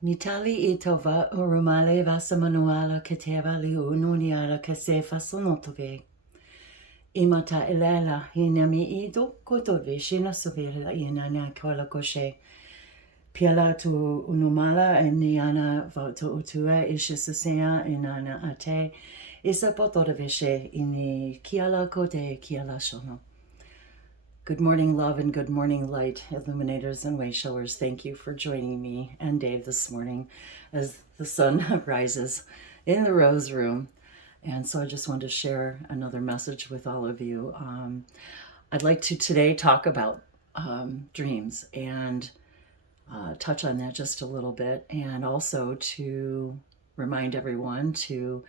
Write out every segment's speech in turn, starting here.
Nitali itova urumale vasamanuala keteva liununiala kasefa sonotove. Imata ilela hinami idu kutove shina sovela inana kola koshe. Piala tu unumala eniana voto utua ishisasea inana ate. Isa potodaveshe ini kiala kote kiala shono. Good morning, love, and good morning, light, illuminators and way showers. Thank you for joining me and Dave this morning as the sun rises in the Rose Room. And so I just wanted to share another message with all of you. I'd like to today talk about dreams and touch on that just a little bit, and also to remind everyone to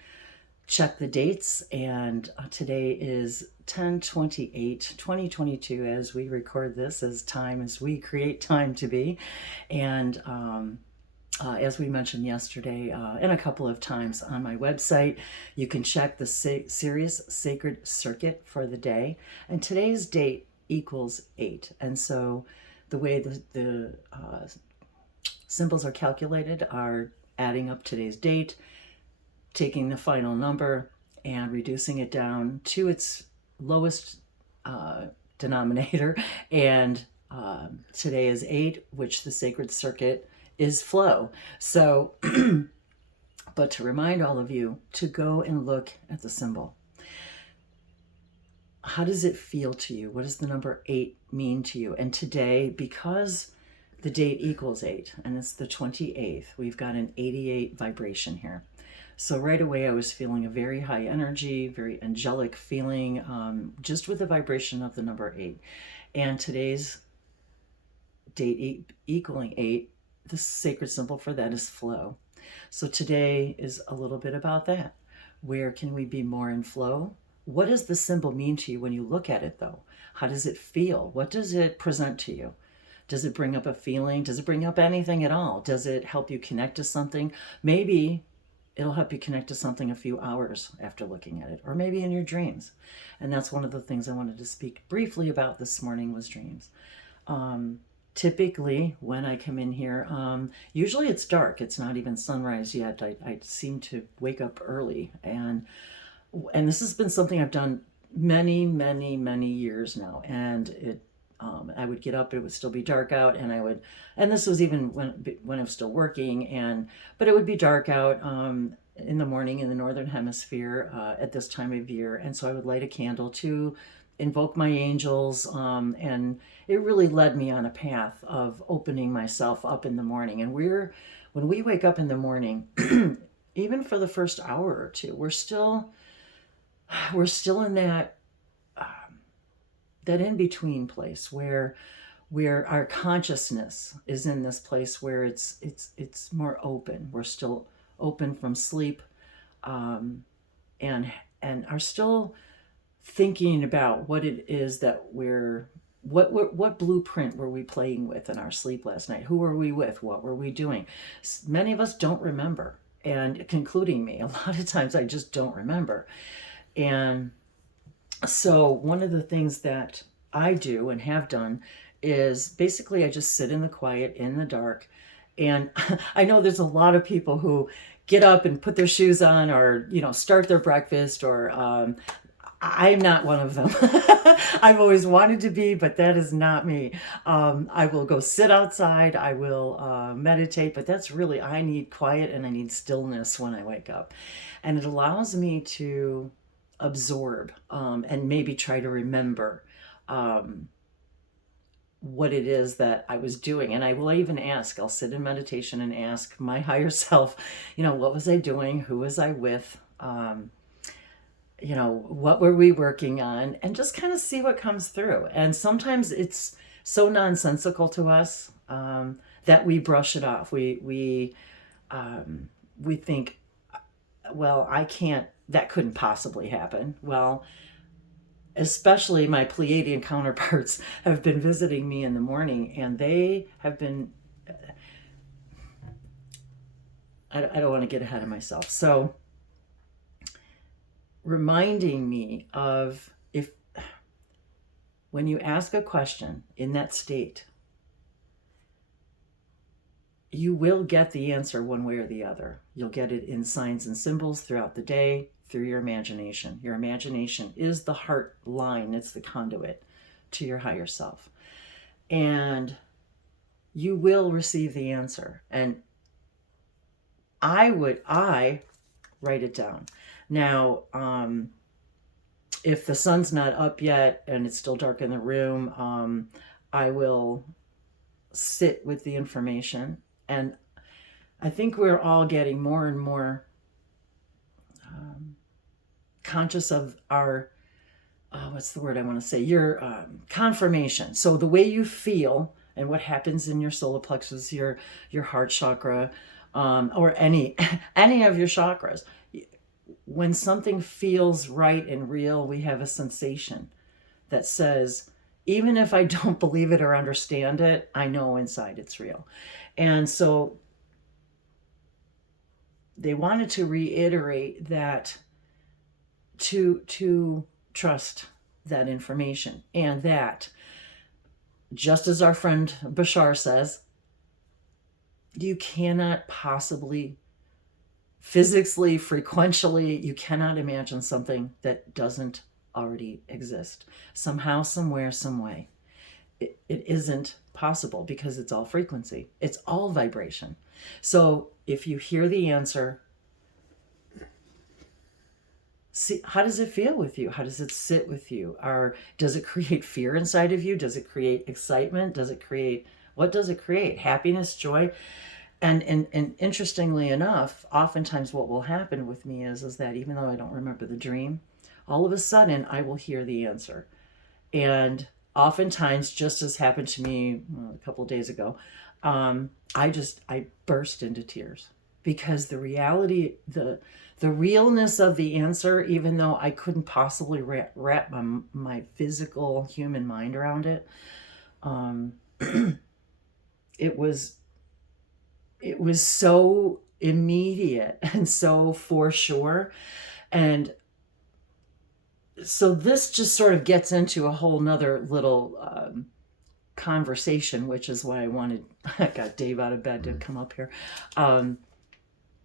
check the dates. And today is 10/28/2022 as we record this, as time as we create time to be. And as we mentioned yesterday and a couple of times on my website, you can check the Sirius Sacred Circuit for the day. And today's date equals 8. And so the way the symbols are calculated are adding up today's date, taking the final number and reducing it down to its lowest denominator. And today is 8, which the sacred circuit is flow. So, but to remind all of you to go and look at the symbol. How does it feel to you? What does the number 8 mean to you? And today, because the date equals 8 and it's the 28th, we've got an 88 vibration here. So right away, I was feeling a very high energy, very angelic feeling, just with the vibration of the number 8. And today's date equaling 8, the sacred symbol for that is flow. So today is a little bit about that. Where can we be more in flow? What does the symbol mean to you when you look at it, though? How does it feel? What does it present to you? Does it bring up a feeling? Does it bring up anything at all? Does it help you connect to something? Maybe it'll help you connect to something a few hours after looking at it, or maybe in your dreams. And that's one of the things I wanted to speak briefly about this morning was dreams. Typically, when I come in here, usually it's dark. It's not even sunrise yet. I seem to wake up early. And this has been something I've done many, many, many years now. And I would get up, it would still be dark out, and this was even when I was still working, but it would be dark out in the morning in the Northern Hemisphere at this time of year. And so I would light a candle to invoke my angels, and it really led me on a path of opening myself up in the morning. And when we wake up in the morning, even for the first hour or two, we're still in that in-between place where our consciousness is in this place where it's more open. We're still open from sleep, and are still thinking about what it is that what blueprint were we playing with in our sleep last night? Who were we with? What were we doing? Many of us don't remember, and including me. A lot of times I just don't remember. And so one of the things that I do and have done is basically I just sit in the quiet, in the dark. And I know there's a lot of people who get up and put their shoes on, or, start their breakfast, or I'm not one of them. I've always wanted to be, but that is not me. I will go sit outside. I will meditate, but I need quiet and I need stillness when I wake up. And it allows me to absorb and maybe try to remember what it is that I was doing. And I will even I'll sit in meditation and ask my higher self, what was I doing? Who was I with? What were we working on? And just kind of see what comes through. And sometimes it's so nonsensical to us that we brush it off. We think, well, I can't, that couldn't possibly happen. Well, especially my Pleiadian counterparts have been visiting me in the morning, and they have been, I don't want to get ahead of myself. So reminding me of, when you ask a question in that state, you will get the answer one way or the other. You'll get it in signs and symbols throughout the day, through your imagination. Your imagination is the heart line, it's the conduit to your higher self. And you will receive the answer. And I write it down. Now, if the sun's not up yet and it's still dark in the room, I will sit with the information. And I think we're all getting more and more conscious of our, what's the word I want to say? Your confirmation. So the way you feel and what happens in your solar plexus, your heart chakra, or any of your chakras. When something feels right and real, we have a sensation that says, even if I don't believe it or understand it, I know inside it's real. And so they wanted to reiterate that to trust that information, and that, just as our friend Bashar says, you cannot possibly physically, frequentially, you cannot imagine something that doesn't already exist. Somehow, somewhere, some way. It isn't possible because it's all frequency. It's all vibration. So if you hear the answer, see, how does it feel with you? How does it sit with you? Or does it create fear inside of you? Does it create excitement? What does it create? Happiness, joy? And interestingly enough, oftentimes what will happen with me is that even though I don't remember the dream, all of a sudden I will hear the answer. And oftentimes, just as happened to me a couple of days ago, I burst into tears, because the reality, the realness of the answer, even though I couldn't possibly wrap my physical human mind around it, it was so immediate and so for sure. And so this just sort of gets into a whole nother little conversation, which is why I got Dave out of bed to come up here.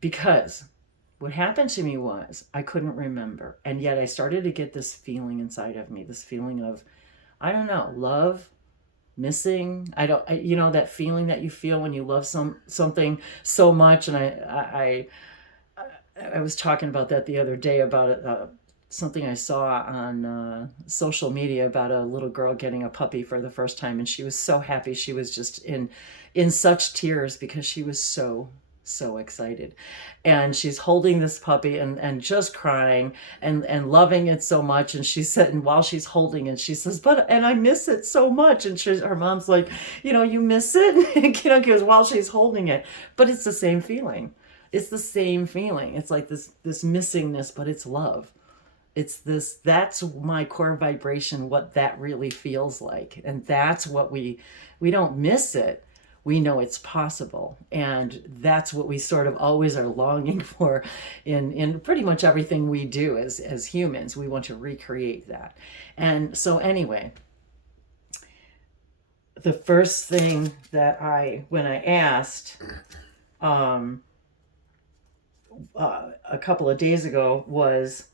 Because what happened to me was I couldn't remember. And yet I started to get this feeling inside of me, this feeling of, I don't know, love, missing. That feeling that you feel when you love something so much. And I was talking about that the other day, about something I saw on social media about a little girl getting a puppy for the first time, and she was so happy. She was just in such tears because she was so excited, and she's holding this puppy and just crying and loving it so much. And she said, and while she's holding it, she says, and I miss it so much. And her mom's like, you miss it, because while she's holding it, but it's the same feeling. It's the same feeling. It's like this missingness, but it's love. That's my core vibration, what that really feels like. And that's what we don't miss it. We know it's possible. And that's what we sort of always are longing for in pretty much everything we do as humans. We want to recreate that. And so anyway, the first thing that when I asked a couple of days ago was,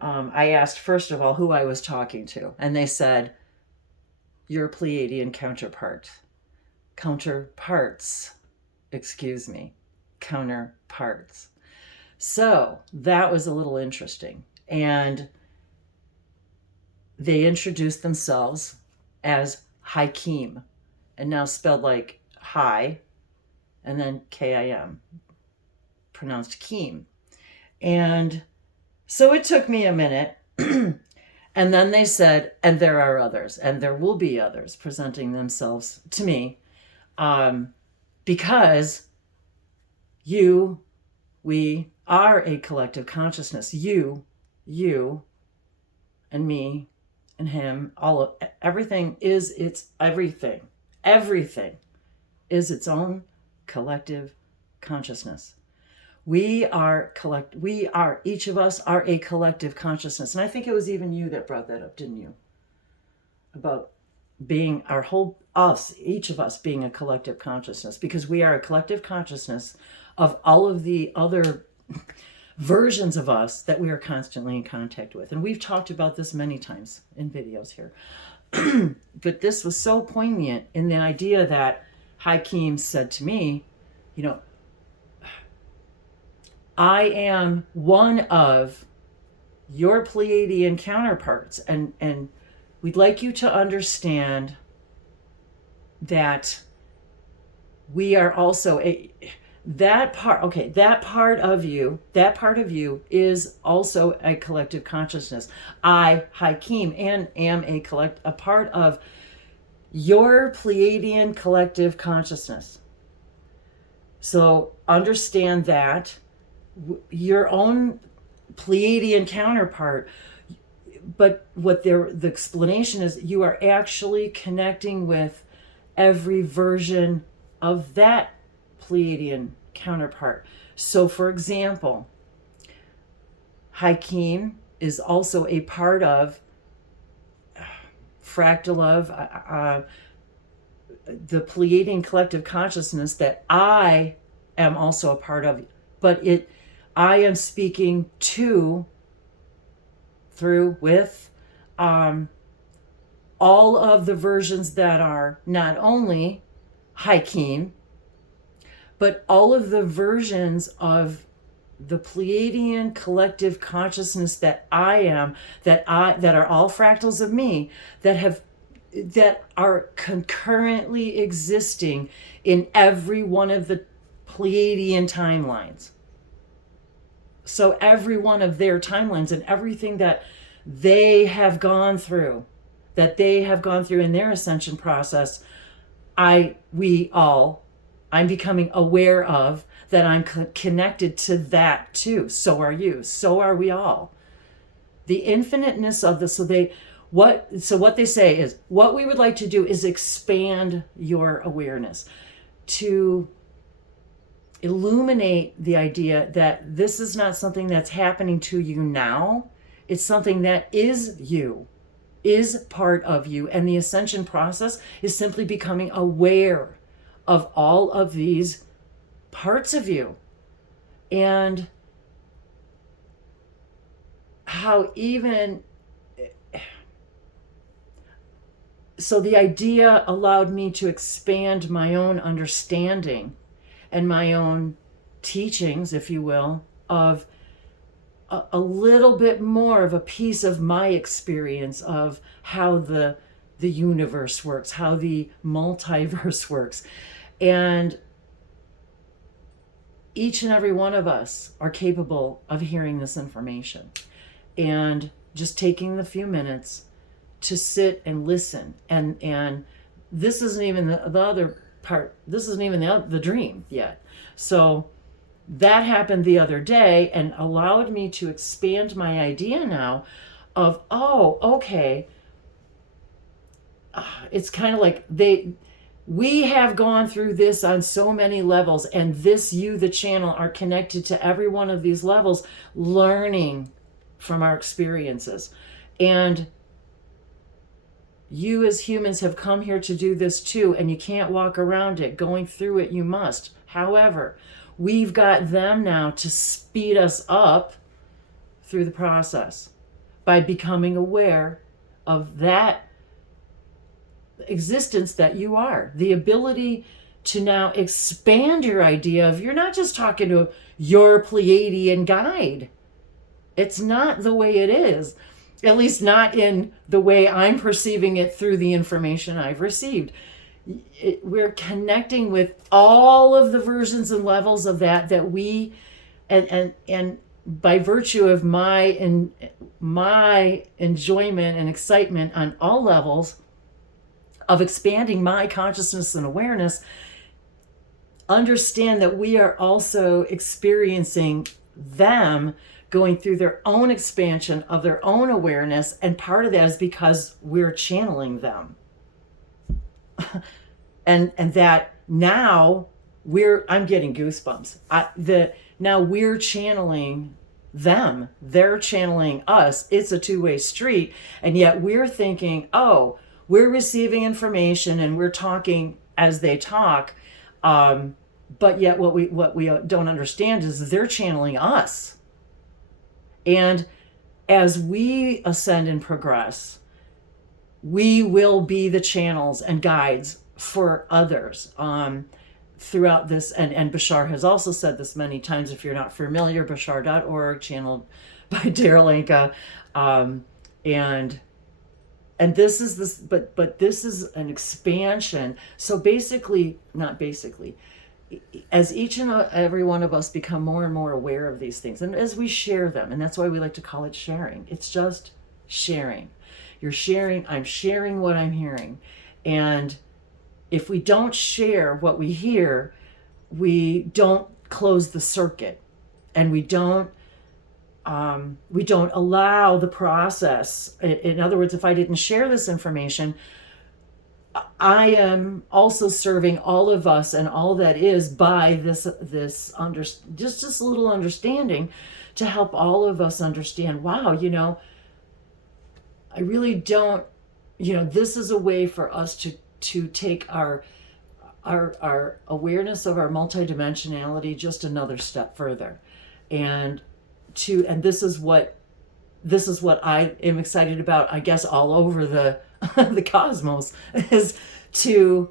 I asked, first of all, who I was talking to. And they said, your Pleiadian counterparts. So that was a little interesting. And they introduced themselves as Hakim, and now spelled like high, and then Kim, pronounced Keem. And so it took me a minute. And then they said, and there are others, and there will be others presenting themselves to me, because we are a collective consciousness. You, and me, and him, everything is everything. Everything is its own collective consciousness. Each of us are a collective consciousness. And I think it was even you that brought that up, didn't you? About being our whole us, each of us being a collective consciousness, because we are a collective consciousness of all of the other versions of us that we are constantly in contact with. And we've talked about this many times in videos here. But this was so poignant in the idea that Hakeem said to me, you know, I am one of your Pleiadian counterparts, and we'd like you to understand that we are also that part of you is also a collective consciousness. I, Hakeem, and am a part of your Pleiadian collective consciousness. So understand that your own Pleiadian counterpart, but what the explanation is, you are actually connecting with every version of that Pleiadian counterpart. So for example, Hakeem is also a part of fractal of the Pleiadian collective consciousness that I am also a part of, but I am speaking to, through, with all of the versions that are not only Hakeem, but all of the versions of the Pleiadian collective consciousness that I am, that are all fractals of me, that are concurrently existing in every one of the Pleiadian timelines. So every one of their timelines and everything that they have gone through in their ascension process, I'm becoming aware of that. I'm connected to that too. So are you. So are we all. The infiniteness of this. So what they say is, what we would like to do is expand your awareness to illuminate the idea that this is not something that's happening to you now. It's something that is you, is part of you. And the ascension process is simply becoming aware of all of these parts of you. And how so the idea allowed me to expand my own understanding and my own teachings, if you will, of a little bit more of a piece of my experience of how the universe works, how the multiverse works. And each and every one of us are capable of hearing this information. And just taking the few minutes to sit and listen. And this isn't even the other part. This isn't even the dream yet. So that happened the other day and allowed me to expand my idea now of, oh, okay. It's kind of like we have gone through this on so many levels, and you, the channel, are connected to every one of these levels, learning from our experiences. And you as humans have come here to do this too, and you can't walk around it. Going through it, you must. However, we've got them now to speed us up through the process by becoming aware of that existence that you are. The ability to now expand your idea of, you're not just talking to your Pleiadian guide. It's not the way it is. At least not in the way I'm perceiving it through the information I've received. We're connecting with all of the versions and levels of that we, and by virtue of my enjoyment and excitement on all levels of expanding my consciousness and awareness, understand that we are also experiencing them going through their own expansion of their own awareness, and part of that is because we're channeling them. and that now I'm getting goosebumps. Now we're channeling them, they're channeling us. It's a two-way street, and yet we're thinking, oh, we're receiving information and we're talking as they talk. But yet what we don't understand is they're channeling us. And as we ascend and progress, we will be the channels and guides for others throughout this. And Bashar has also said this many times. If you're not familiar, bashar.org, channeled by Daryl Anka. And this is this, but this is an expansion. So basically, not basically, as each and every one of us become more and more aware of these things, and as we share them, and that's why we like to call it sharing. It's just sharing. You're sharing, I'm sharing what I'm hearing. And if we don't share what we hear, we don't close the circuit, and we don't allow the process. In other words, if I didn't share this information, I am also serving all of us and all that is by this just this little understanding to help all of us understand, wow, I really don't, this is a way for us to take our awareness of our multidimensionality just another step further. And this is what I am excited about, I guess, all over the the cosmos, is to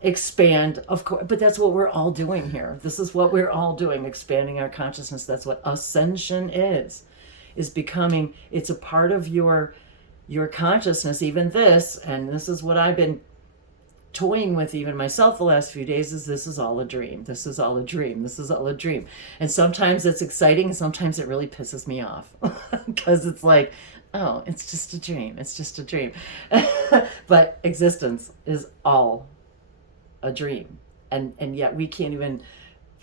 expand, of course. But that's what we're all doing here. This is what we're all doing, expanding our consciousness. That's what ascension is becoming. It's a part of your consciousness. Even this, and this is what I've been toying with even myself the last few days, is this is all a dream. This is all a dream. This is all a dream. And sometimes it's exciting, and sometimes it really pisses me off because it's like, oh, it's just a dream. It's just a dream. But existence is all a dream. And yet we can't even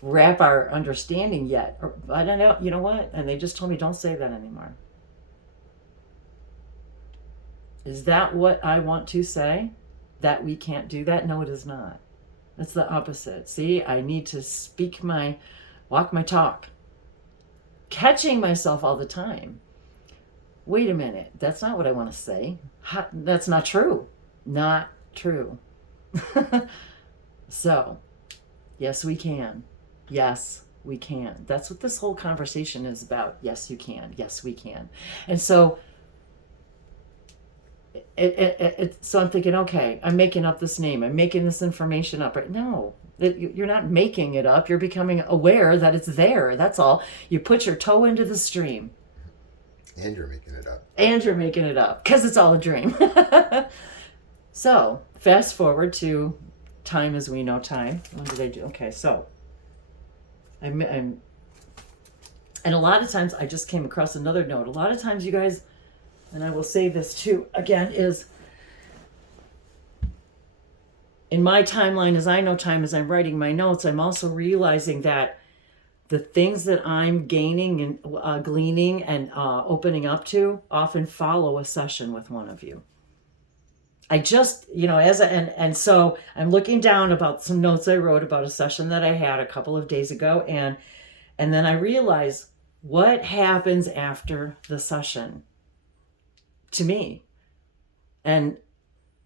wrap our understanding yet. Or, I don't know, you know what? And they just told me, don't say that anymore. Is that what I want to say? That we can't do that? No, it is not. That's the opposite. See, I need to walk my talk. Catching myself all the time. Wait a minute, that's not what I want to say. That's not true. Not true. So, yes, we can. Yes, we can. That's what this whole conversation is about. Yes, you can. Yes, we can. And so, so I'm thinking, okay, I'm making up this name. I'm making this information up. Right? No, you're not making it up. You're becoming aware that it's there. That's all. You put your toe into the stream. And you're making it up. And you're making it up because it's all a dream. So, fast forward to time as we know time. What did I do? Okay, so I'm and a lot of times I just came across another note. A lot of times you guys, and I will say this too, again, is in my timeline, as I know time, as I'm writing my notes, I'm also realizing that the things that I'm gaining and gleaning and opening up to often follow a session with one of you. I just, and so I'm looking down about some notes I wrote about a session that I had a couple of days ago, and then I realize what happens after the session to me, and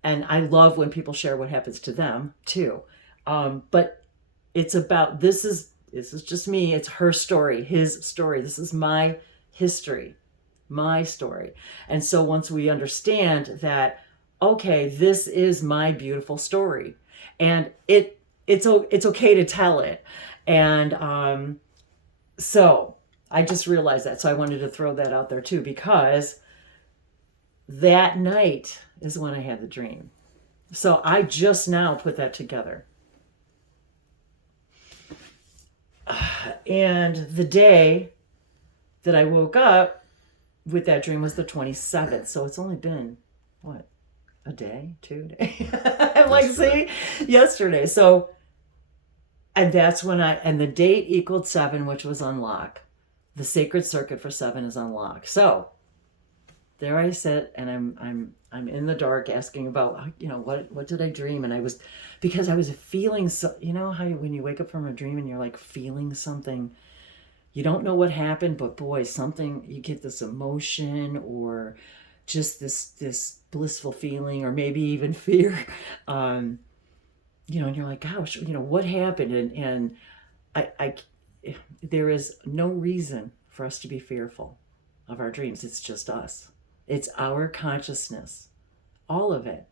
I love when people share what happens to them too, but it's about this is just me. It's her story, his story. This is my history, my story. And so once we understand that, okay, this is my beautiful story, and it's okay to tell it. And so I just realized that. So I wanted to throw that out there too, because that night is when I had the dream. So I just now put that together. And the day that I woke up with that dream was the 27th. So it's only been, what, a day, 2 days? I'm like, see, yesterday. So, and that's when and the date equaled 7, which was unlock. The sacred circuit for 7 is unlocked. So there I sit, and I'm in the dark asking about, what did I dream? And because I was feeling, so, how when you wake up from a dream and you're like feeling something, you don't know what happened, but boy, something, you get this emotion or just this blissful feeling, or maybe even fear. And you're like, gosh, what happened? And I there is no reason for us to be fearful of our dreams. It's just us. It's our consciousness, all of it.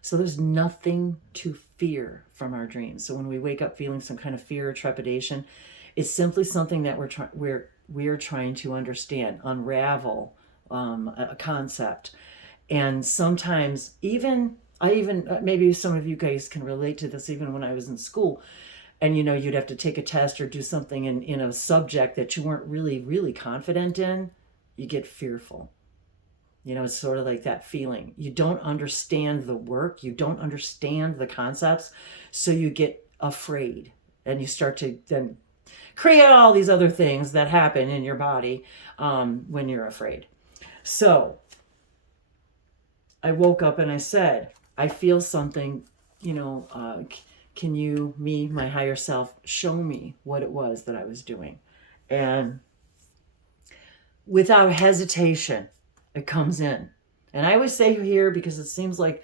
So there's nothing to fear from our dreams. So when we wake up feeling some kind of fear or trepidation, it's simply something that we're trying to understand, unravel a concept. And sometimes maybe some of you guys can relate to this. Even when I was in school, and you'd have to take a test or do something in a subject that you weren't really confident in, you get fearful. It's sort of like that feeling. You don't understand the work, you don't understand the concepts, so you get afraid, and you start to then create all these other things that happen in your body when you're afraid. So I woke up and I said, I feel something, can you, me, my higher self, show me what it was that I was doing? And without hesitation, it comes in. And I always say here, because it seems like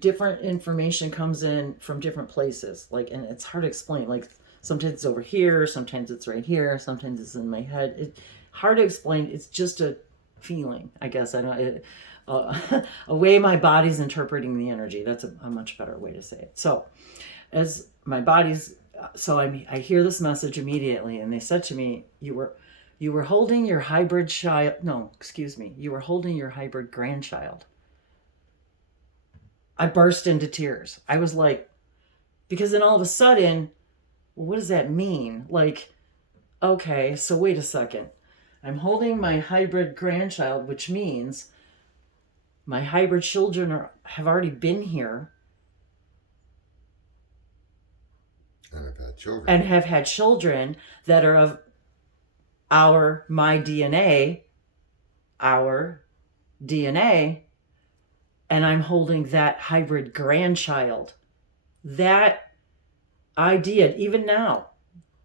different information comes in from different places. And it's hard to explain. Like sometimes it's over here, sometimes it's right here, sometimes it's in my head. It's hard to explain. It's just a feeling, I guess. I don't. A way my body's interpreting the energy. That's a much better way to say it. So, as my body's, I hear this message immediately, and they said to me, "You were holding your hybrid child. No, excuse me. You were holding your hybrid grandchild." I burst into tears. I was like, because then all of a sudden, well, what does that mean? Like, okay, so wait a second. I'm holding my hybrid grandchild, which means my hybrid children have already been here and have had children that are of my DNA, and I'm holding that hybrid grandchild. That idea, even now,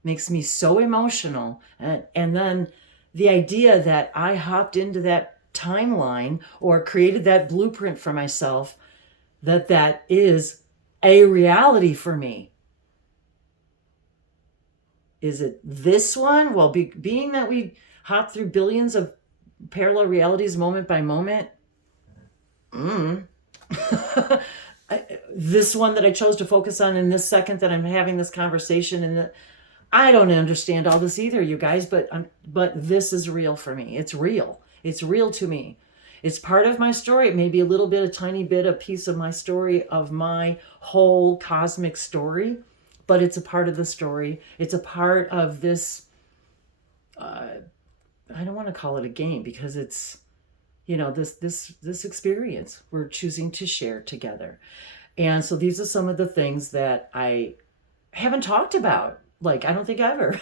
makes me so emotional. And then the idea that I hopped into that timeline or created that blueprint for myself, that is a reality for me. Is it this one? Well, being that we hop through billions of parallel realities moment by moment, this one that I chose to focus on in this second that I'm having this conversation, and I don't understand all this either, you guys, but this is real for me. It's real. It's real to me. It's part of my story. It may be a tiny bit, a piece of my story, of my whole cosmic story, but it's a part of the story. It's a part of this, I don't want to call it a game, because it's, this experience we're choosing to share together. And so these are some of the things that I haven't talked about, like I don't think ever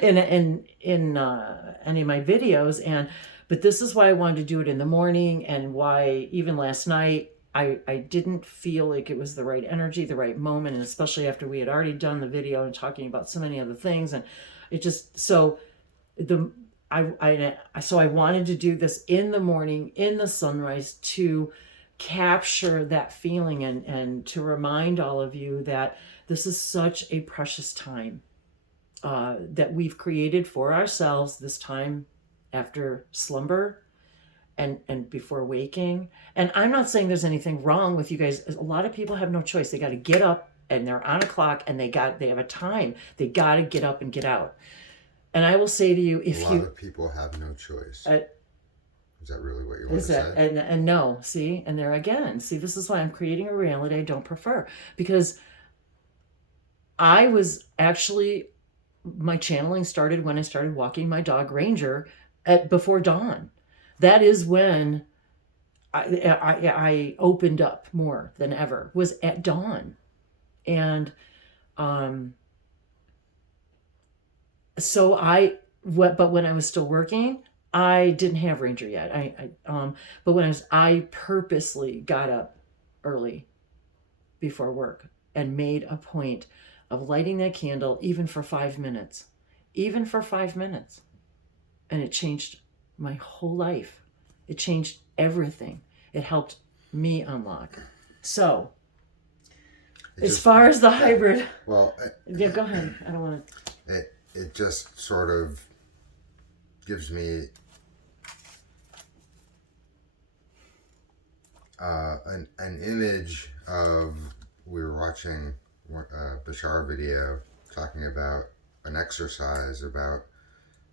in any of my videos. But this is why I wanted to do it in the morning, and why even last night I didn't feel like it was the right energy, the right moment, and especially after we had already done the video and talking about so many other things. And it just, so I wanted to do this in the morning, in the sunrise, to capture that feeling, and to remind all of you that this is such a precious time that we've created for ourselves, this time after slumber and before waking. And I'm not saying there's anything wrong with you guys. A lot of people have no choice. They got to get up, and they're on a clock, and they have a time. They got to get up and get out. And I will say to you, a lot of people have no choice. Is that really what you want to say? And no, see, and there again, see, this is why I'm creating a reality I don't prefer, because I was actually, my channeling started when I started walking my dog Ranger before dawn. That is when I opened up more than ever, was at dawn. And but when I was still working, I didn't have Ranger yet. But I purposely got up early before work and made a point of lighting that candle, even for 5 minutes, and it changed my whole life. It changed everything. It helped me unlock. So, as far as the hybrid, well, yeah, go ahead. I don't want to. It just sort of gives me an image of, we were watching a Bashar video talking about an exercise about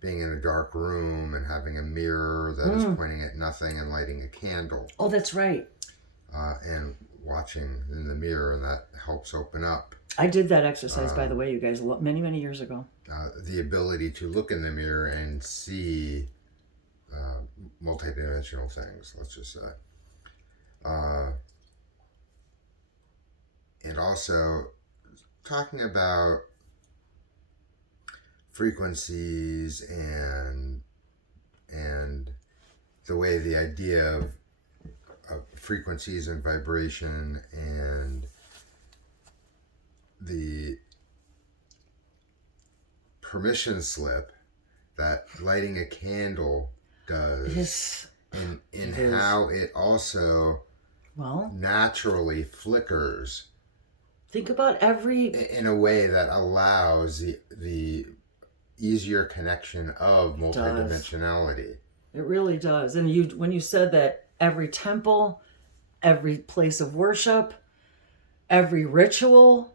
being in a dark room and having a mirror that is pointing at nothing and lighting a candle. Oh, that's right. And watching in the mirror, and that helps open up. I did that exercise, by the way, you guys, many, many years ago. The ability to look in the mirror and see multidimensional things, let's just say. And also talking about frequencies and the way the idea of frequencies and vibration and the permission slip that lighting a candle does, yes, in how it also naturally flickers. Think about in a way that allows the easier connection of multidimensionality. It really does. And when you said that, every temple, every place of worship, every ritual,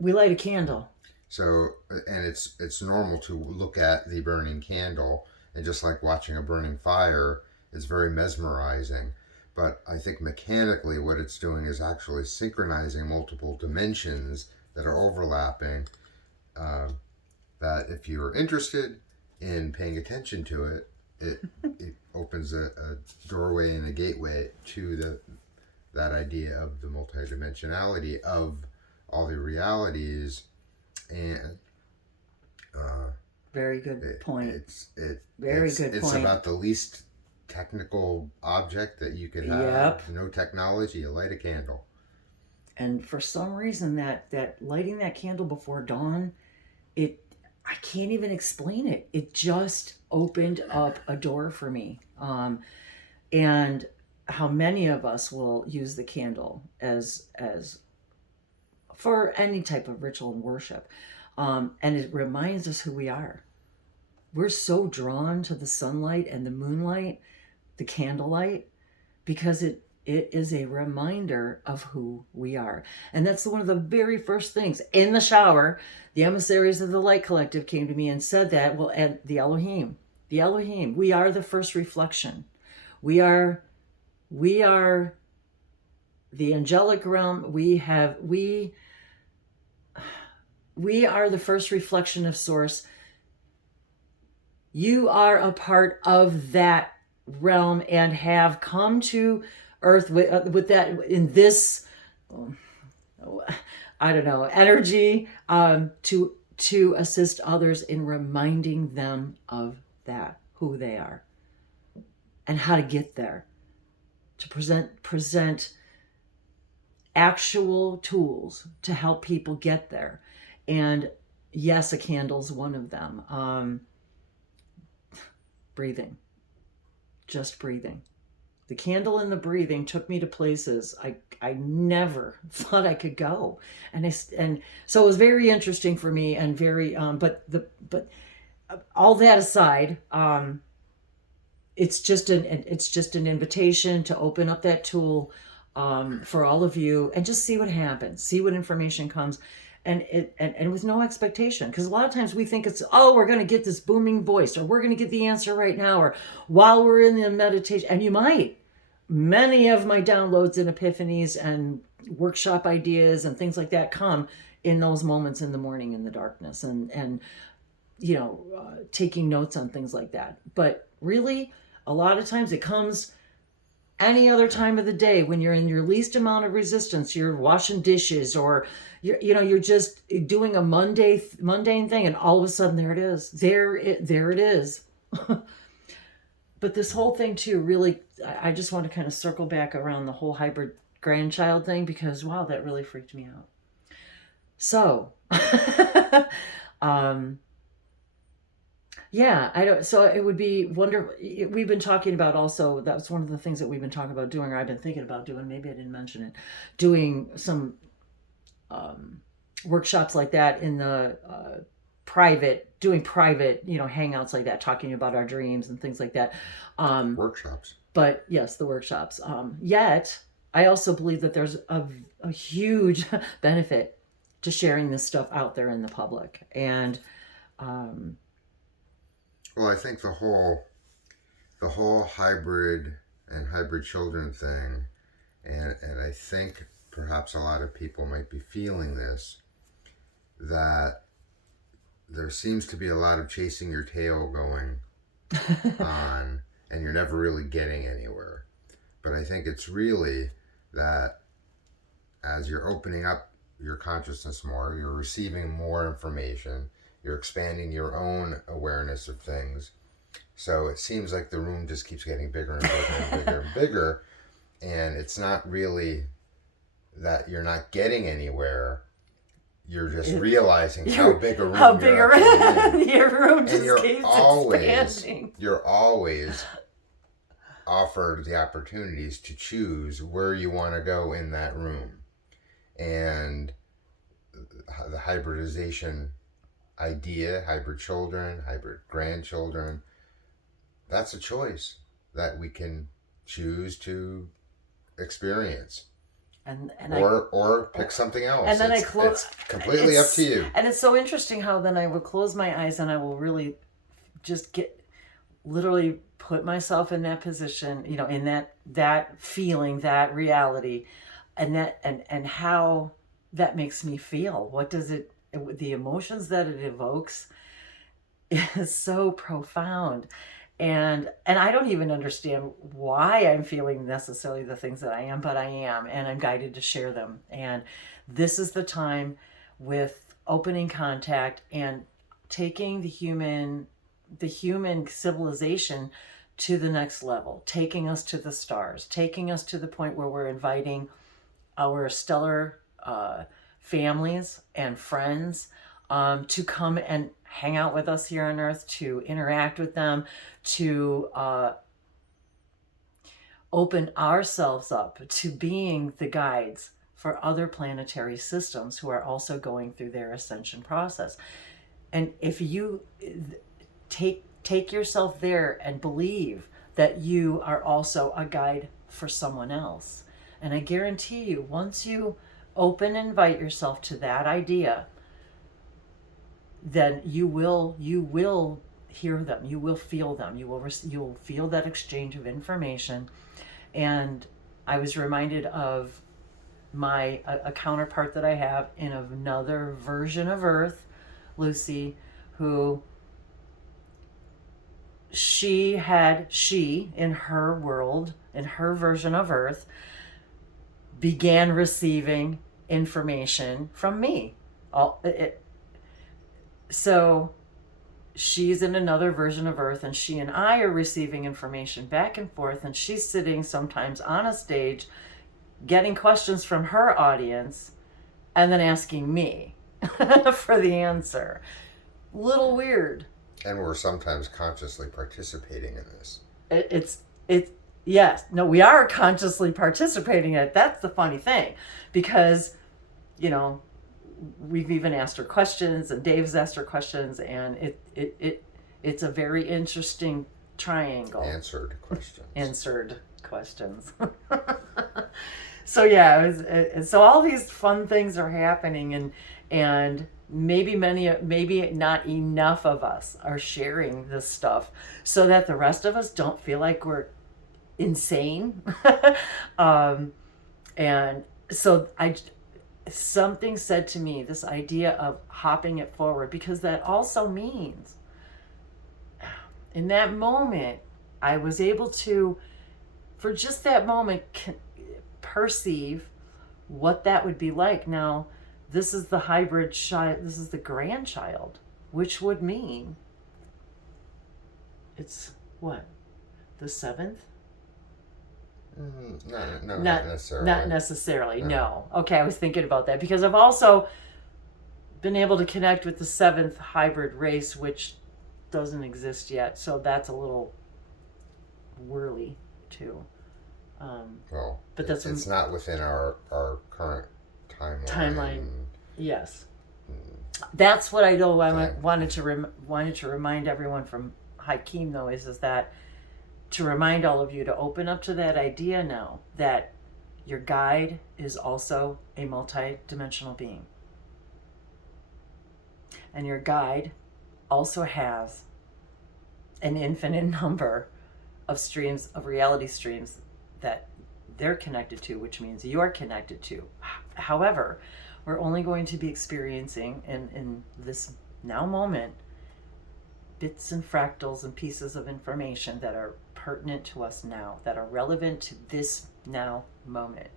we light a candle. So, and it's normal to look at the burning candle, and just like watching a burning fire, it's very mesmerizing. But I think mechanically what it's doing is actually synchronizing multiple dimensions that are overlapping, that if you're interested in paying attention to it, it opens a doorway and a gateway to that idea of the multidimensionality of all the realities. And very good point. It's about the least technical object that you could have. Yep. No technology, you light a candle. And for some reason, that lighting that candle before dawn, I can't even explain it. It just opened up a door for me. And how many of us will use the candle as for any type of ritual and worship. And it reminds us who we are. We're so drawn to the sunlight and the moonlight, the candlelight, because it is a reminder of who we are. And that's one of the very first things. In the shower, the emissaries of the Light Collective came to me and said that, well, and the Elohim, we are the first reflection. We are the angelic realm. We are the first reflection of Source. You are a part of that realm and have come to Earth with that, in this, I don't know, energy, to assist others in reminding them of that, who they are, and how to get there, to present actual tools to help people get there. And yes, a candle's one of them. Breathing, just breathing. The candle and the breathing took me to places I never thought I could go, and so it was very interesting for me, and very but all that aside, it's just an invitation to open up that tool for all of you, and just see what happens, see what information comes. And with no expectation, because a lot of times we think it's, we're going to get this booming voice, or we're going to get the answer right now, or while we're in the meditation. And you might. Many of my downloads and epiphanies and workshop ideas and things like that come in those moments in the morning in the darkness, and taking notes on things like that. But really, a lot of times it comes any other time of the day when you're in your least amount of resistance. You're washing dishes, or you're just doing a mundane thing, and all of a sudden there it is. There it is. But this whole thing too, really, I just want to kind of circle back around the whole hybrid grandchild thing, because wow, that really freaked me out. So Yeah, I don't. So it would be wonderful. We've been talking about also. That's one of the things that we've been talking about doing, or I've been thinking about doing. Maybe I didn't mention it. Doing some workshops like that in the private, doing private, hangouts like that, talking about our dreams and things like that. Workshops. But yes, the workshops. Yet, I also believe that there's a huge benefit to sharing this stuff out there in the public, and um, Well, I think the whole hybrid and hybrid children thing, and I think perhaps a lot of people might be feeling this, that there seems to be a lot of chasing your tail going on, and you're never really getting anywhere. But I think it's really that as you're opening up your consciousness more, you're receiving more information, you're expanding your own awareness of things. So it seems like the room just keeps getting bigger and bigger and bigger and bigger. And it's not really that you're not getting anywhere. You're just realizing how big a room how big you're actually in. your room just And you're keeps always expanding. you're always offered the opportunities to choose where you want to go in that room. And the hybridization idea, hybrid children, hybrid grandchildren, that's a choice that we can choose to experience. And or pick something else. And then it's, I close. It's completely up to you. And it's so interesting how then I will close my eyes and I will really just literally put myself in that position, in that feeling, that reality, and how that makes me feel. What does the emotions that it evokes is so profound. And I don't even understand why I'm feeling necessarily the things that I am, but I am, and I'm guided to share them. And this is the time, with opening contact and taking the human civilization to the next level, taking us to the stars, taking us to the point where we're inviting our stellar families and friends to come and hang out with us here on Earth, to interact with them, to open ourselves up to being the guides for other planetary systems who are also going through their ascension process. And if you take yourself there and believe that you are also a guide for someone else, and I guarantee you, once you open and invite yourself to that idea, then you will hear them, you will feel them, you will feel that exchange of information. And I was reminded of a counterpart that I have in another version of Earth, Lucy, who she in her world, in her version of Earth, began receiving information from me. So she's in another version of Earth, and she and I are receiving information back and forth, and she's sitting sometimes on a stage getting questions from her audience and then asking me for the answer. Little weird. And we're sometimes consciously participating in this. Yes, no, we are consciously participating in it. That's the funny thing, because we've even asked her questions, and Dave's asked her questions, and it's a very interesting triangle. Answered questions. So yeah, so all these fun things are happening, and maybe not enough of us are sharing this stuff so that the rest of us don't feel like we're insane. And so something said to me, this idea of hopping it forward, because that also means in that moment I was able to, for just that moment, perceive what that would be like. Now, this is the hybrid child, this is the grandchild, which would mean it's what? The seventh? No, not necessarily. Not necessarily, no. Okay, I was thinking about that because I've also been able to connect with the seventh hybrid race, which doesn't exist yet, so that's a little whirly too. Well, But that's it's not within our current timeline. timeline. Yes, that's what I know. Wanted to remind everyone from Hakeem though is that to remind all of you to open up to that idea now that your guide is also a multi-dimensional being, and your guide also has an infinite number of streams of reality streams that they're connected to, which means you're connected to. However, we're only going to be experiencing in this now moment bits and fractals and pieces of information that are pertinent to us now, that are relevant to this now moment.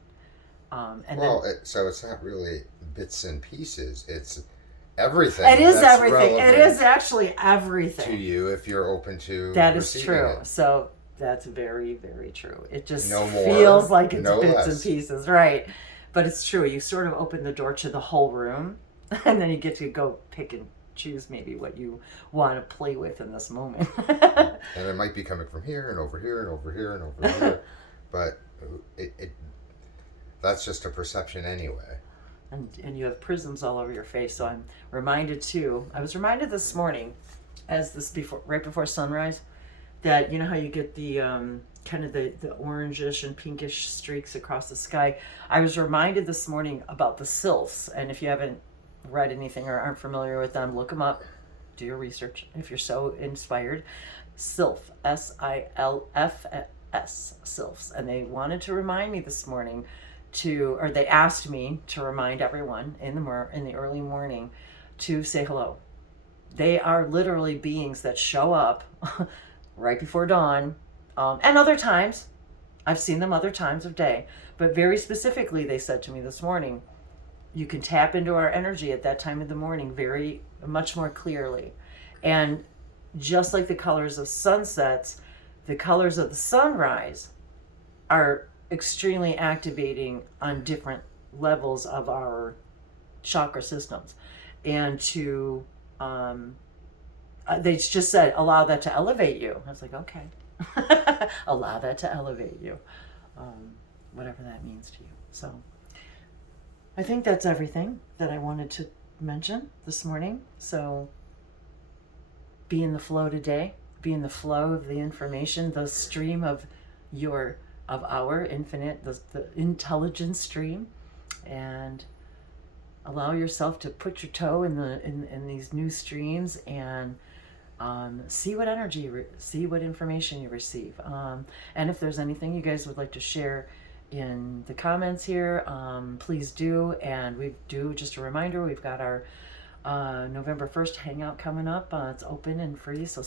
So it's not really bits and pieces. It's everything. It is everything. It is actually everything to you if you're open to. That is true. It. So that's very, very true. It just no more, feels like it's no bits less. and pieces, right? But it's true. You sort of open the door to the whole room, and then you get to go pick and choose maybe what you want to play with in this moment. And it might be coming from here and over here and over here and over here, but that's just a perception anyway. And you have prisms all over your face. So I'm reminded too. I was reminded this morning, right before sunrise, that you know how you get the kind of the orangish and pinkish streaks across the sky. I was reminded this morning about the sylphs, and if you haven't read anything or aren't familiar with them, look them up, do your research if you're so inspired. Sylph, SILFS, sylphs, and they wanted to remind me this morning they asked me to remind everyone in the early morning to say hello. They are literally beings that show up right before dawn, and other times. I've seen them other times of day, but very specifically, they said to me this morning, you can tap into our energy at that time of the morning very much more clearly. And just like the colors of sunsets, the colors of the sunrise are extremely activating on different levels of our chakra systems. And they just said, allow that to elevate you. I was like, okay. Allow that to elevate you. Whatever that means to you. So I think that's everything that I wanted to mention this morning. So be in the flow today. Be in the flow of the information, the stream of our infinite, the intelligence stream, and allow yourself to put your toe in these new streams and see what information you receive. And if there's anything you guys would like to share in the comments here, please do. And just a reminder, we've got our November 1st hangout coming up. It's open and free, so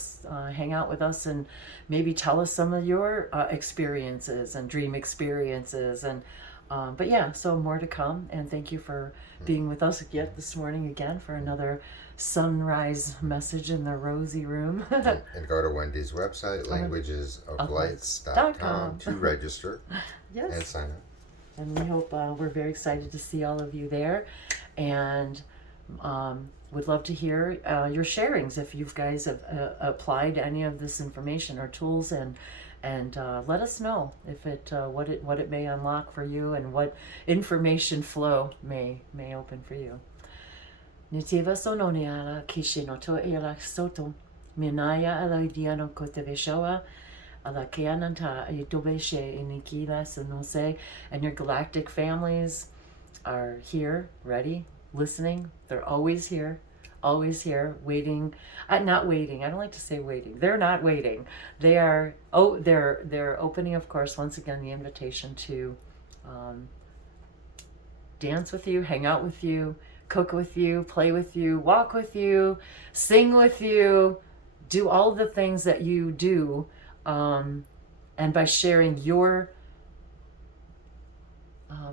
hang out with us and maybe tell us some of your experiences and dream experiences. And but yeah, so more to come. And thank you for being with us yet this morning again for another sunrise message in the Rosy Room. And go to Wendy's website, languagesoflights.com, to register. Yes. And sign up. And we hope we're very excited to see all of you there, and would love to hear your sharings if you guys have applied any of this information or tools, and let us know if what it may unlock for you and what information flow may open for you. Nitiva sononiala kishinoto ila soto minaya ala idiano koteveshoa ala kiananta itobeshe inikila sonose, and your galactic families are here, ready, listening. They're always here, waiting. Not waiting. I don't like to say waiting. They're not waiting. They are. They're opening, of course, once again the invitation to dance with you, hang out with you, cook with you, play with you, walk with you, sing with you, do all the things that you do, and by sharing your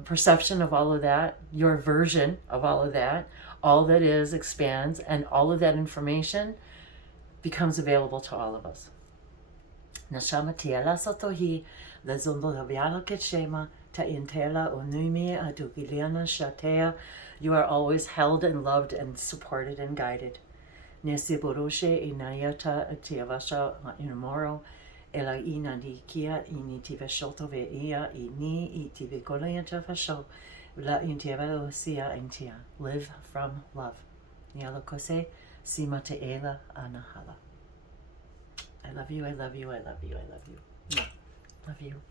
perception of all of that, your version of all of that, all that is expands, and all of that information becomes available to all of us. You are always held and loved and supported and guided. Nese boroshe e nayata te avasha inamoro e la ina di kia I ni tive sholto ve ia I ni I tive kolayanta fasho la intiavalo sia intia. Live from love. Nialo kose sima te ela anahala. I love you, I love you, I love you, I love you. Love you.